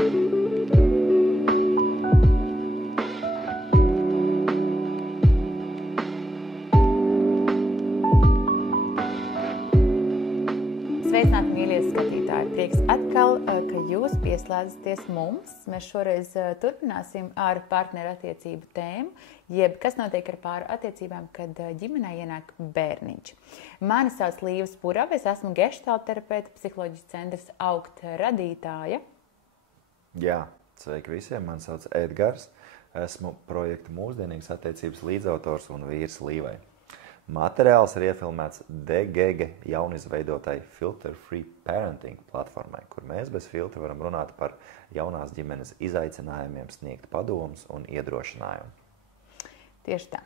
Sveicināti, mīļie skatītāji! Prieks atkal, ka jūs pieslēdzaties mums. Mēs šoreiz turpināsim ar partneru attiecību tēmu, jeb kas notiek ar pāru attiecībām, kad ģimenē ienāk bērniņš. Mani sauc Līva Spurava, es esmu geštalterapeite, psiholoģijas centrs Augt radītāja. Jā, sveiki visiem, mani sauc Edgars, esmu projekta Mūsdienīgas attiecības līdzautors un vīrs Līvai. Materiāls ir iefilmēts DGG jaunizveidotai Filter Free Parenting platformai, kur mēs bez filtra varam runāt par jaunās ģimenes izaicinājumiem, sniegt padomus un iedrošinājumu. Tieši tā.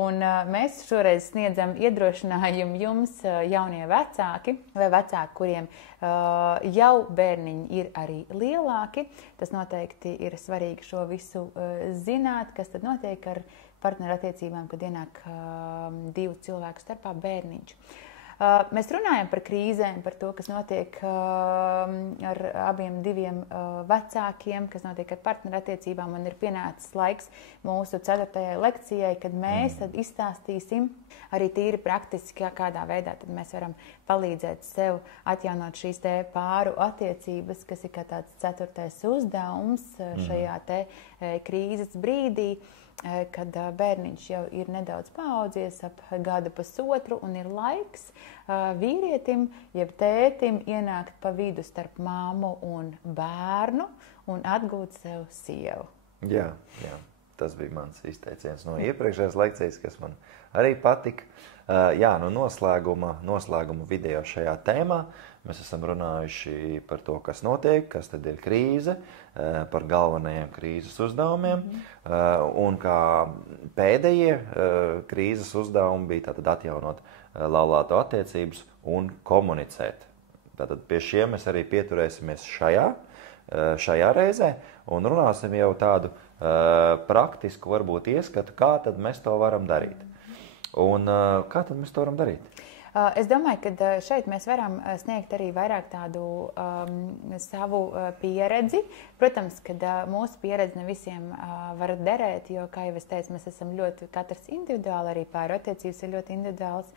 Un mēs šoreiz sniedzam iedrošinājumu jums, jaunie vecāki vai vecāki, kuriem jau bērniņi ir arī lielāki. Tas noteikti ir svarīgi šo visu zināt, kas tad notiek ar partneru attiecībām, kad ienāk divu cilvēku starpā bērniņš. Mēs runājam par krīzēm, par to, kas notiek ar abiem diviem vecākiem, kas notiek ar partneru attiecībām, un ir pienācis laiks mūsu 4. lekcijai, kad mēs tad izstāstīsim arī tīri praktiski, kādā veidā tad mēs varam palīdzēt sev atjaunot šīs te pāru attiecības, kas ir kā tāds 4. uzdevums šajā te krīzes brīdī, kad bērniņš jau ir nedaudz paaudzies, ap gadu pusotru, un ir laiks vīrietim, jeb tētim ienākt pa vidu starp māmu un bērnu un atgūt sev sievu. Jā, tas bija mans izteiciens no iepriekšējās lekcijas, kas man arī patika. Jā, no noslēguma video šajā tēmā mēs esam runājuši par to, kas notiek, kas tad ir krīze, par galvenajiem krīzes uzdevumiem, un kā pēdējie krīzes uzdevumi bija tātad atjaunot laulāto attiecības un komunicēt. Tātad pie šiem mēs arī pieturēsimies šajā reizē un runāsim jau tādu praktisku varbūt ieskatu, kā tad mēs to varam darīt. Un kā tad mēs to varam darīt? Es domāju, ka šeit mēs varam sniegt arī vairāk tādu savu pieredzi. Protams, ka mūsu pieredze ne visiem var derēt, jo, kā jau es teicu, mēs esam ļoti katrs individuāli, arī pāru attiecības ir ļoti individuāls.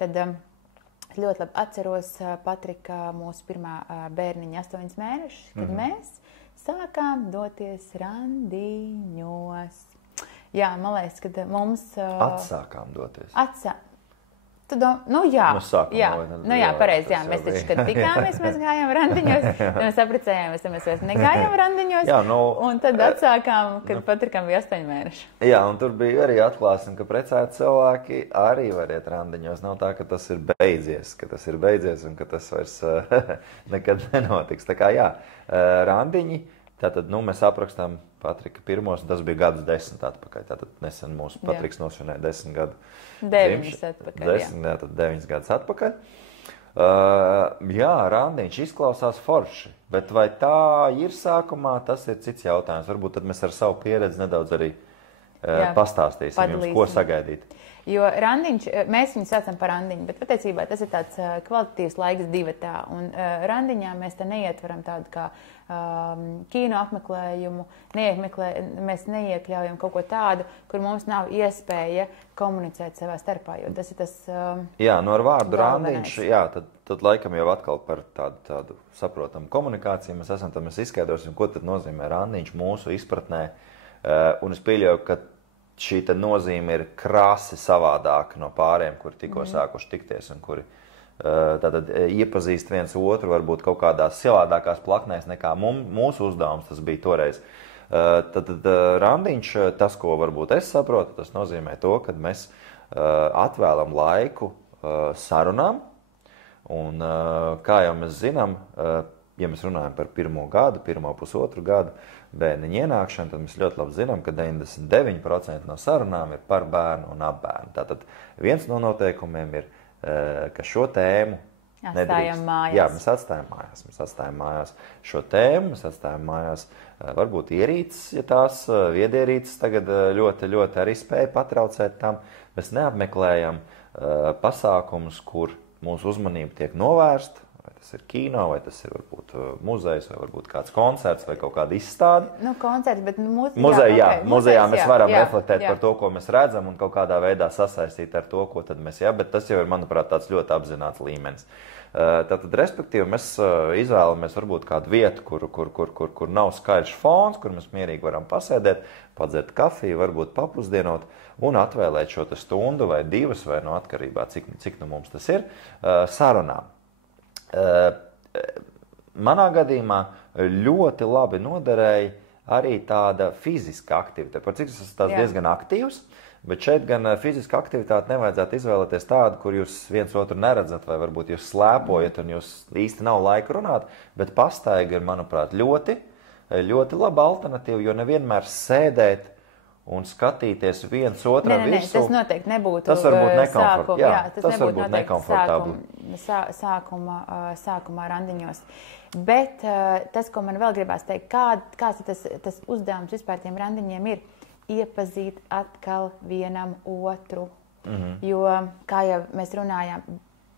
Tad ļoti labi atceros, Patrika, mūsu pirmā bērniņa 8 mēnešus, kad mēs sākām doties randiņos. Jā, man liekas, kad mums... Atsākām doties. Pareizi, jā, mēs taču, kad tikāmies, mēs gājām randiņos, tad mēs apprecējāmies, tad mēs vairs negājām randiņos, un tad atsākām, kad Patrikam bija 8 mēneši. Jā, un tur bija arī atklāsme, ka precēti cilvēki arī var iet randiņos. Nav tā, ka tas ir beidzies, un ka tas vairs nekad nenotiks. Tā kā jā, randiņi, tātad, mēs aprakstām Patrika pirmos, un tas bija gadus 10 atpakaļ. Tātad nesen mūsu Patriks nosvinēja 10 gadu. 9 atpakaļ, tātad 9 gadus atpakaļ. Jā, randiņš izklausās forši, bet vai tā ir sākumā, tas ir cits jautājums. Varbūt tad mēs ar savu pieredzi nedaudz arī pastāstīsim jums, ko sagaidīt. Jo randiņš, mēs viņu saucam par randiņu, bet patiesībā tas ir tāds kvalitatīvs laiks divatā. Un randiņā mēs te neietveram tādu kā kino apmeklējumu, mēs neiekļaujam kaut ko tādu, kur mums nav iespēja komunicēt savā starpā, jo tas ir tas jā, no ar vārdu randiņš, jā, tad laikam jau atkal par tādu saprotamu komunikāciju mēs esam, tad mēs izskaidrosim, ko tad nozīmē randiņš mūsu izpratnē, un es pieļauju, ka šī nozīme ir krasi savādāka no pāriem, kuri tikko sākuši tikties un kuri tātad iepazīst viens otru varbūt kaut kādās savādākās plaknēs nekā mūsu uzdevums tas bija toreiz. Tad randiņš, tas, ko varbūt es saprotu, tas nozīmē to, ka mēs atvēlam laiku sarunām, un kā jau mēs zinām, ja mēs runājam par pirmo pusotru gadu bērniņa ienākšanu, tad mēs ļoti labi zinām, ka 99% no sarunām ir par bērnu un ap bērnu. Tātad viens no noteikumiem ir, ka šo tēmu atstājam mājās. Jā, mēs atstājam mājās šo tēmu, mēs atstājam mājās varbūt ierīces, ja tās viedierīces tagad ļoti, ļoti arī spēja patraucēt tam. Mēs neapmeklējam pasākumus, kur mūsu uzmanība tiek novērsta. tas ir kino, vai tas ir varbūt muzejs, vai varbūt kāds koncerts, vai kaut kāda izstāde. Koncerts, bet muzejā mēs varam reflektēt par to, ko mēs redzam un kaut kādā veidā sasaistīt ar to, ko tad mēs, bet tas jau ir, manuprāt, tāds ļoti apzināts līmenis. Tātad, respektīvi, mēs izvēlamies varbūt kādu vietu, kur nav skaļš fons, kur mēs mierīgi varam pasēdēt, padzert kafiju, varbūt papusdienot un atvēlēt šo stundu vai divas, vai no atkarībā, cik nu mums tas ir, sarunām. Manā gadījumā ļoti labi noderēja arī tāda fiziska aktivitāte. Par cik tas ir diezgan aktīvs, bet šeit gan fiziska aktivitāte nevajadzētu izvēlēties tādu, kur jūs viens otru neredzat, vai varbūt jūs slēpojat un jūs īsti nav laika runāt, bet pastaiga ir, manuprāt, ļoti laba alternatīva, jo nevienmēr sēdēt un skatīties viens otram virsū. Tas noteikti nebūtu tas varbūt nekomfortabli. Sākumā randiņos. Bet tas, ko man vēl gribās teikt, kāds tas uzdevums vispār tiem randiņiem ir, iepazīt atkal vienam otru. Jo, kā jau mēs runājām,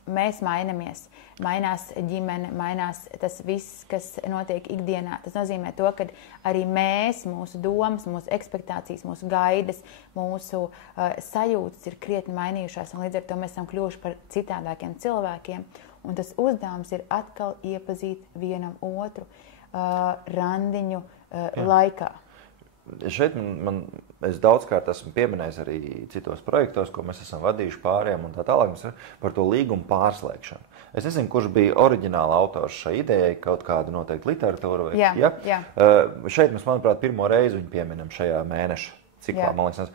mēs mainamies. Mainās ģimene, mainās tas viss, kas notiek ikdienā. Tas nozīmē to, ka arī mēs, mūsu domas, mūsu ekspektācijas, mūsu gaidas, mūsu sajūtas ir krietni mainījušās, un līdz ar to mēs esam kļuvuši par citādākiem cilvēkiem. Un tas uzdevums ir atkal iepazīt vienam otru randiņu laikā. Šeit es daudzkārt esmu pieminējis arī citos projektos, ko mēs esam vadījuši pāriem un tā tālāk, mēs par to līgumu pārslēgšanu. Es nezinu, kurš bija oriģināla autors šai idejai, kaut kāda noteikti literatūra. Jā. Šeit mēs, manuprāt, pirmo reizi viņu pieminam šajā mēneša ciklā, man liekas.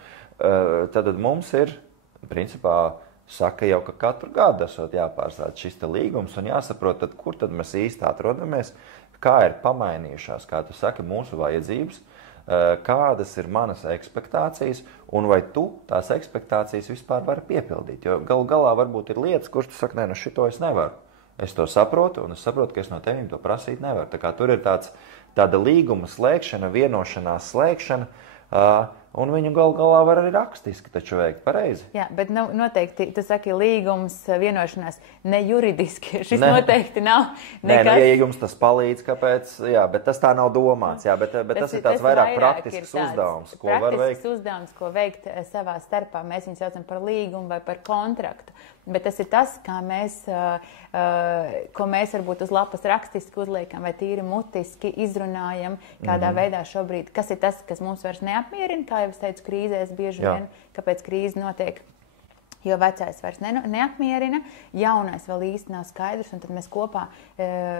Tad mums ir, principā, saka jau, ka katru gadu esot jāpārstāda šis līgums un jāsaprot, tad, kur tad mēs īsti atrodamies, kā ir pamainījušās, kā tu saki, mūsu vajadzības, kādas ir manas ekspektācijas un vai tu tās ekspektācijas vispār vari piepildīt. Jo galu galā varbūt ir lietas, kurš tu saki, nē, šito es nevaru. Es to saprotu un es saprotu, ka es no tevīm to prasīt nevaru. Tā kā tur ir tāda līguma slēgšana, vienošanās slēgšana, un viņu galu galā var arī rakstiski taču veikt pareizi. Jā, bet noteikti, tu saki, līgums, vienošanās, ne juridiski. Šis noteikti nav nekas. Ja jums tas palīdz, kāpēc, bet tas tā nav domāts, bet tas ir tāds vairāk praktisks uzdevums, ko var veikt. Praktisks uzdevums, ko veikt savā starpā. Mēs viņu saucam par līgumu vai par kontraktu. Bet tas ir tas, ko mēs varbūt uz lapas rakstiski uzliekam vai tīri mutiski izrunājam, kādā veidā šobrīd, kas ir tas, kas mums vairs neapmierina, kā jau es teicu, krīzēs bieži vien, kāpēc krīze notiek. Jo vecais vairs neapmierina, jaunais vēl īsti nav skaidrs, un tad mēs kopā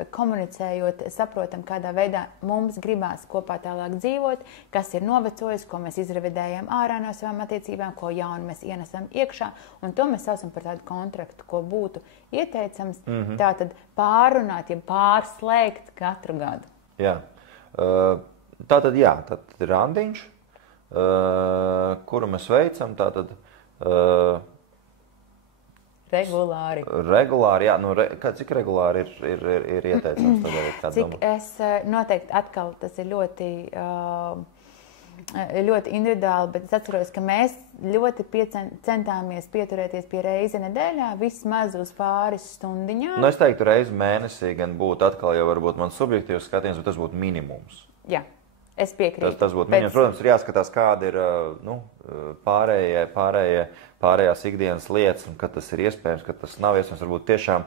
komunicējot, saprotam, kādā veidā mums gribās kopā tālāk dzīvot, kas ir novecojis, ko mēs izrevidējam ārā no savām attiecībām, ko jaunu mēs ienesam iekšā, un to mēs saucam par tādu kontraktu, ko būtu ieteicams tātad pārunāt, ja pārslēgt katru gadu. Jā. Tātad ir randiņš, kuru mēs veicam, tātad regulāri. Regulāri, cik regulāri ir ieteicams? Cik es noteikti atkal, tas ir ļoti individuāli, bet es atceros, ka mēs ļoti centāmies pieturēties pie reizi nedēļā, vismaz uz pāris stundiņām. Es teiktu, reizi mēnesī gan būtu atkal jau varbūt man subjektīvs skatījums, bet tas būtu minimums. Jā. Es piekrītu. Tas būtu minimums. Protams, ir jāskatās, kāda ir pārējās ikdienas lietas, un kad tas ir iespējams, kad tas nav iespējams. Varbūt tiešām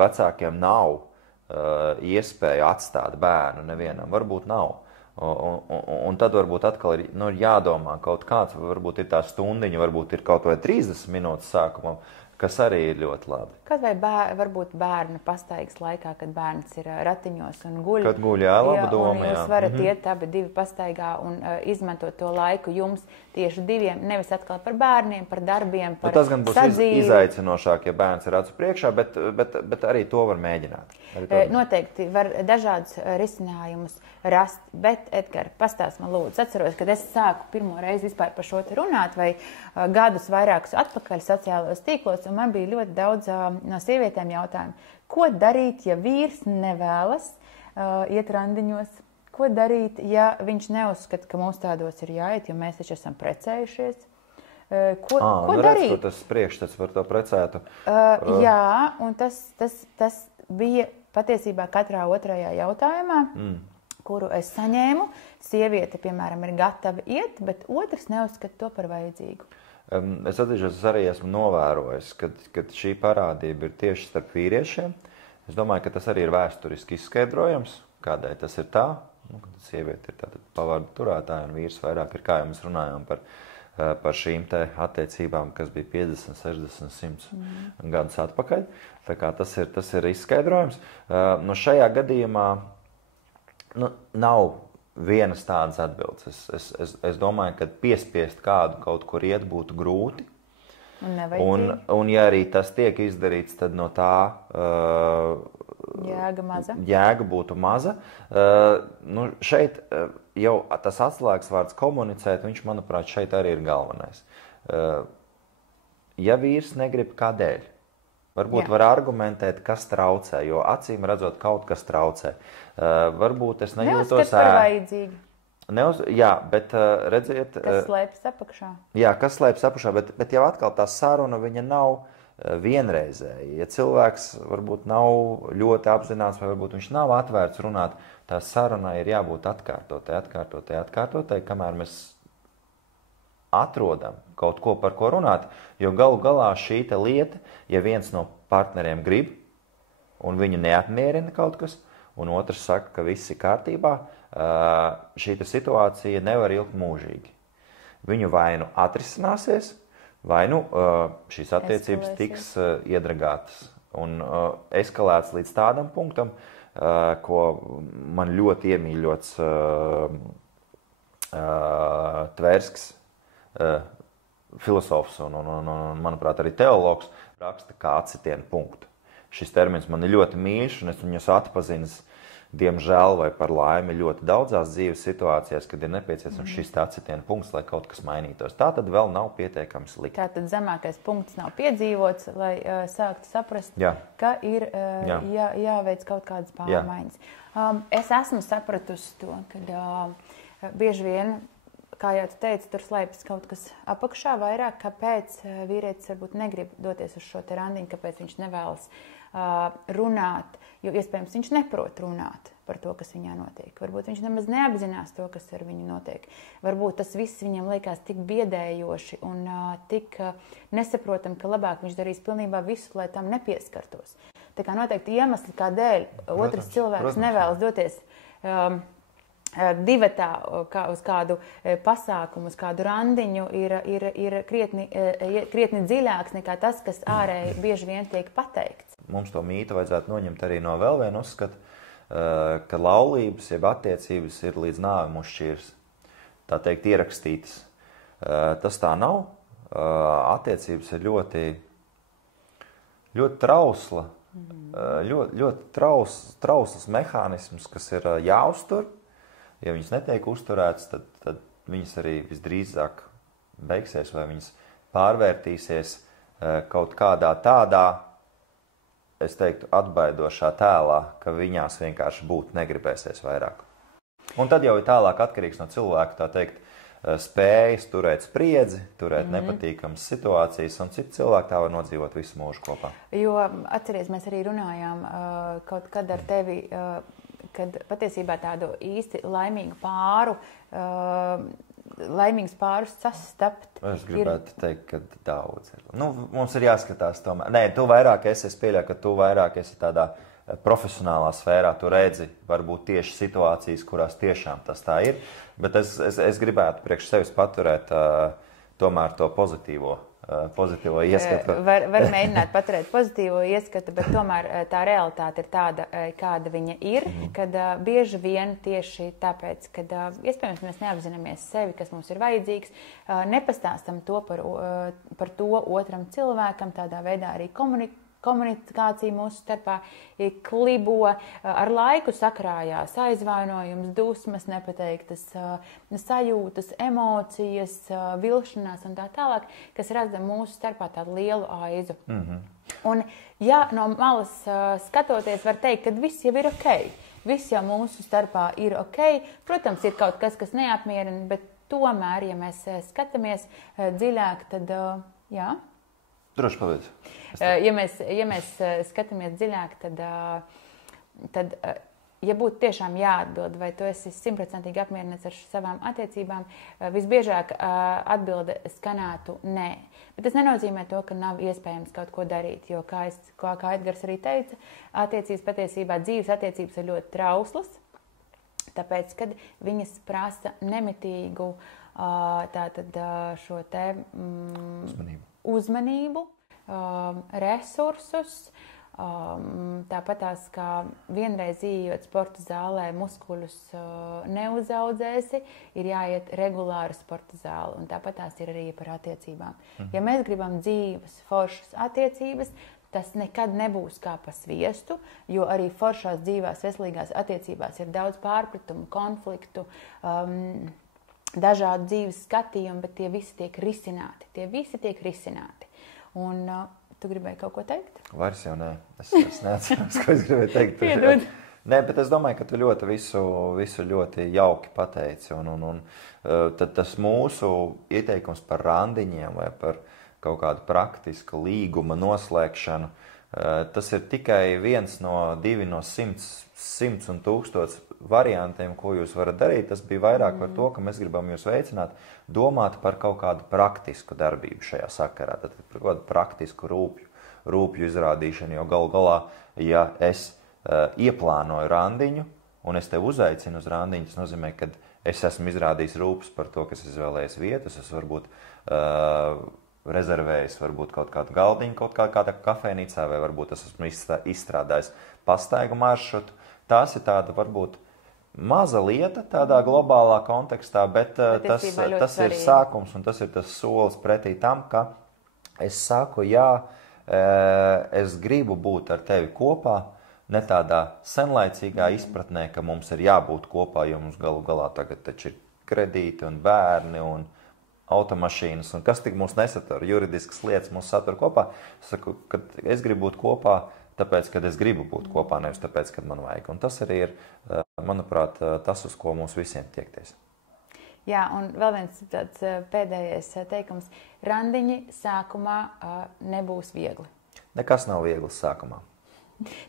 vecākiem nav iespēja atstāt bērnu nevienam. Varbūt nav. Un tad varbūt atkal ir jādomā kaut kāds, varbūt ir tā stundiņa, varbūt ir kaut vai 30 minūtes sākumam, kas arī ir ļoti labi. Kad vai varbūt bērna pastaigas laikā, kad bērns ir ratiņos un guļ. Kad guļ, laba doma, un jūs varat iet abi divi pastaigā un izmantot to laiku jums tieši diviem, nevis atkal par bērniem, par darbiem, par sadzīvi. Tas gan būs izaicinošāk, ja bērns ir acu priekšā, bet arī to var mēģināt. Noteikti var dažādus risinājumus rast, bet, Edgar, pastāst man lūdzu. Atceros, kad es sāku pirmo reizi vispār par šo te runāt, vai gadus vairākus atpakaļ sociālajos tīklos, un man bija ļoti daudz no sievietēm jautājumu, ko darīt, ja vīrs nevēlas iet randiņos? Ko darīt, ja viņš neuzskata, ka mums tādos ir jāiet, jo mēs taču esam precējušies? Ko darīt? Redz, tas priekšstats par to precētu. Jā, un tas bija patiesībā katrā otrajā jautājumā, kuru es saņēmu, sieviete, piemēram, ir gatava iet, bet otrs neuzskata to par vajadzīgu. Es atzīšos, es arī esmu novērojis, kad šī parādība ir tieši starp vīriešiem. Es domāju, ka tas arī ir vēsturiski izskaidrojams, kādēļ tas ir tā. Kad sieviete ir tātad pavārdu turētāja un vīrs vairāk ir, kā jau mēs runājām par šīm te attiecībām, kas bija 50, 60, 100 gadus atpakaļ. Tā kā tas ir izskaidrojams. Šajā gadījumā nav vienas tādas atbildes. Es domāju, ka piespiest kādu kaut kur iet būtu grūti. Un ja arī tas tiek izdarīts, tad no tā jēga būtu maza. Šeit jau tas atslēgas vārds komunicēt, viņš, manuprāt, šeit arī ir galvenais. Ja vīrs negrib, kādēļ? Varbūt var argumentēt, kas traucē, jo acīm redzot kaut kas traucē. Varbūt es nejūtos... Neuzskat par vajadzīgu. Jā, bet redziet... Kas slēpjas apakšā. Jā, kas slēpjas apakšā, bet jau atkal tā saruna, viņa nav vienreizēja. Ja cilvēks varbūt nav ļoti apzināts, vai varbūt viņš nav atvērts runāt, tā saruna ir jābūt atkārtotai, kamēr mēs atrodam kaut ko, par ko runāt, jo galu galā šī lieta, ja viens no partneriem grib, un viņu neapmierina kaut kas, un otrs saka, ka viss ir kārtībā, šī situācija nevar ilgt mūžīgi. Viņu vai nu atrisināsies, vai nu šīs attiecības tiks iedragātas un eskalētas līdz tādam punktam, ko man ļoti iemīļots Tversks filosofs un, manuprāt, arī teologs raksta kā atsitienu punktu. Šis termins man ir ļoti mīļš, un es viņus atpazinu, diemžēl vai par laimi, ļoti daudzās dzīves situācijās, kad ir nepieciešams šis atsitienu punkts, lai kaut kas mainītos. Tā tad vēl nav pietiekami slikti. Tātad zemākais punkts nav piedzīvots, lai sāktu saprast, ka ir jāveic kaut kādas pārmaiņas. Es esmu sapratusi to, ka bieži vien, kā jau tu teici, tur slēpjas kaut kas apakšā vairāk, kāpēc vīrietis varbūt negrib doties uz šo te randiņu, kāpēc viņš nevēlas runāt, jo iespējams viņš neprot runāt par to, kas viņā notiek. Varbūt viņš nemaz neapzinās to, kas ar viņu notiek. Varbūt tas viss viņam liekas tik biedējoši un tik nesaprotam, ka labāk viņš darīs pilnībā visu, lai tam nepieskartos. Tā kā noteikti iemesli, kādēļ otrs cilvēks nevēlas doties divatā uz kādu pasākumu, uz kādu randiņu, ir krietni dziļāks nekā tas, kas ārēji bieži vien tiek pateikts. Mums to mītu vajadzētu noņemt arī no vēl viena uzskata, ka laulības, jeb attiecības ir līdz nāvei šķirs, tā teikt, ierakstītas. Tas tā nav. Attiecības ir ļoti trausla, ļoti trausls mehānisms, kas ir jāuztur. Ja viņas netiek uzturētas, tad viņas arī visdrīzāk beigsies vai viņas pārvērtīsies kaut kādā tādā, es teiktu, atbaidošā tēlā, ka viņās vienkārši būt negribēsies vairāk. Un tad jau ir tālāk atkarīgs no cilvēka, tā teikt, spējas turēt spriedzi, turēt nepatīkamas situācijas, un citi cilvēki tā var nodzīvot visu mūžu kopā. Jo, atceries, mēs arī runājām kaut kad ar tevi, kad patiesībā tādu īsti laimīgu laimīgus pārus sastapt. Es gribētu teikt, ka daudz ir. Mums ir jāskatās tomēr. Nē, tu vairāk es pieļauju, ka tu vairāk esi tādā profesionālā sfērā. Tu redzi varbūt tieši situācijas, kurās tiešām tas tā ir. Bet es gribētu priekš sevis paturēt tomēr to pozitīvo ieskatu. Var mēģināt paturēt pozitīvo ieskatu, bet tomēr tā realitāte ir tāda, kāda viņa ir, kad bieži vien tieši tāpēc, kad iespējams mēs neapzināmies sevi, kas mums ir vajadzīgs, nepastāstam to par to otram cilvēkam, tādā veidā arī komunikācija mūsu starpā klibo, ar laiku sakrājās aizvainojums, dusmas, nepateiktas sajūtas, emocijas, vilšanās un tā tālāk, kas rada mūsu starpā tādu lielu aizu. Un, ja no malas skatoties, var teikt, ka viss jau ir ok. Viss jau mūsu starpā ir ok. Protams, ir kaut kas, kas neapmierina, bet tomēr, ja mēs skatāmies dziļāk, tad jā. Droši pabeidz. Ja mēs skatāmies dziļāk, tad tad, ja būtu tiešām jāatbild, vai tu esi 100% apmierināts ar savām attiecībām, visbiežāk atbilde skanētu nē. Bet tas nenozīmē to, ka nav iespējams kaut ko darīt, jo, kā Edgars arī teica, attiecības patiesībā, dzīves attiecības ir ļoti trauslas, tāpēc, kad viņas prasa nemitīgu šo te uzmanību, resursus, tāpat tās, kā vienreiz ieejot sporta zālē, muskuļus neuzaudzēsi, ir jāiet regulāri sporta zāli, un tāpat tās ir arī par attiecībām. Ja mēs gribam dzīves, foršas attiecības, tas nekad nebūs kā pa sviestu, jo arī foršās dzīvās, veselīgās attiecībās ir daudz pārpratumu, konfliktu, dažādu dzīves skatījumu, bet tie visi tiek risināti. Un tu gribēji kaut ko teikt? Vairs jau nē. Es neatceros, ko es gribēju teikt. Piedod. Nē, bet es domāju, ka tu ļoti visu ļoti jauki pateici. Un tad tas mūsu ieteikums par randiņiem vai par kaut kādu praktisku līguma noslēgšanu, tas ir tikai viens no 2 no 100 un 1000 variantiem, ko jūs varat darīt. Tas bija vairāk par to, ka mēs gribam jūs veicināt, domāt par kaut kādu praktisku darbību šajā sakarā, tad par kaut kādu praktisku rūpju izrādīšanu, jo galu galā, ja es ieplānoju randiņu un es tev uzaicinu uz randiņu, tas nozīmē, ka es esmu izrādījis rūpes par to, kas izvēlējies vietas, es varbūt rezervējis varbūt kaut kādu galdiņu, kaut kādā kafejnīcā, vai varbūt es esmu izstrādājis pastaigu maršrutu. Tās ir tāda varbūt maza lieta tādā globālā kontekstā, bet tas ir sākums un tas ir tas solis pretī tam, ka es saku, jā, es gribu būt ar tevi kopā, ne tādā senlaicīgā izpratnē, ka mums ir jābūt kopā, jo mums galu galā tagad taču ir kredīti un bērni un automašīnas, un kas tik mūs nesatur, juridiskas lietas mūs satur kopā. Es saku, ka es gribu būt kopā, tāpēc, kad es gribu būt kopā, nevis tāpēc, kad man vajag. Un tas arī ir, manuprāt, tas, uz ko mums visiem tiekties. Jā, un vēl viens tāds pēdējais teikums. Randiņi sākumā nebūs viegli. Nekas nav viegls sākumā.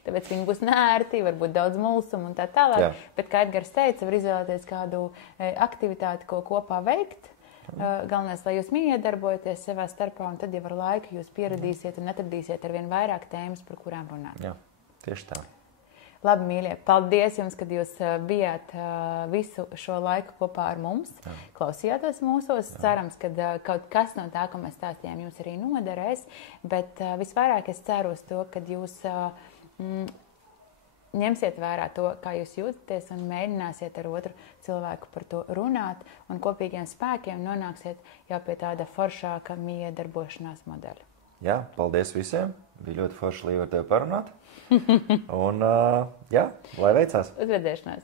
Tāpēc viņi būs nērti, varbūt daudz mulsumu un tā tālāk. Jā. Bet, kā Edgars teica, var izvēlēties kādu aktivitāti, ko kopā veikt. Galvenais, lai jūs miedarbojaties savā starpā, un tad jau ar laiku jūs pieradīsiet un atradīsiet ar vien vairāk tēmas, par kurām runāt. Jā, tieši tā. Labi, mīļie, paldies jums, kad jūs bijāt visu šo laiku kopā ar mums. Jā. Klausījāties mūsos. Jā. Cerams, ka kaut kas no tā, ko mēs stāstījām, jums arī noderēs. Bet visvairāk es ceru uz to, kad jūs ņemsiet vērā to, kā jūs jūtaties un mēģināsiet ar otru cilvēku par to runāt un kopīgiem spēkiem nonāksiet jau pie tāda foršāka miedarbošanās modeļa. Jā, paldies visiem. Bija ļoti forši, Līva, ar tevi parunāt. Un, jā, lai veicās. Uz redzēšanos.